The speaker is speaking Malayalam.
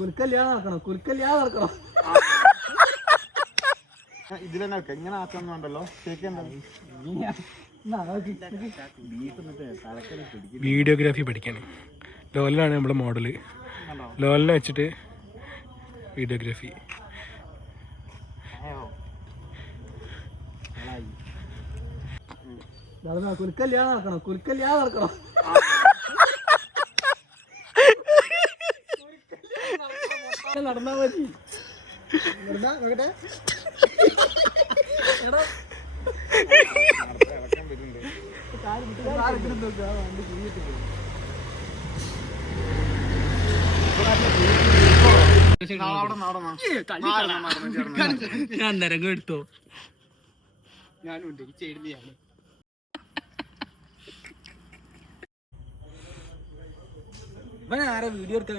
കുലുക്കല്ലാതെ നടക്കണം, കുലുക്കല്ലാതെ നടക്കണം. ഇതിലെന്നെ എങ്ങനെ ആക്കുന്നുണ്ടല്ലോ വീഡിയോഗ്രാഫി പഠിക്കാൻ ലോലനാണ് നമ്മുടെ മോഡല്. ലോലനെ വെച്ചിട്ട് വീഡിയോഗ്രാഫി. കുലുക്കല്ലാതെ നടക്കണം, കുലുക്കല്ലാതെ നടക്കണം. നടന്നാ മതി. നോക്കട്ടെ ഞാൻ നിരങ്ങ എടുത്തോ. ഞാനുണ്ട് ചെയ്തിയാണ്. ഇവനാരെ വീഡിയോ എടുക്കാൻ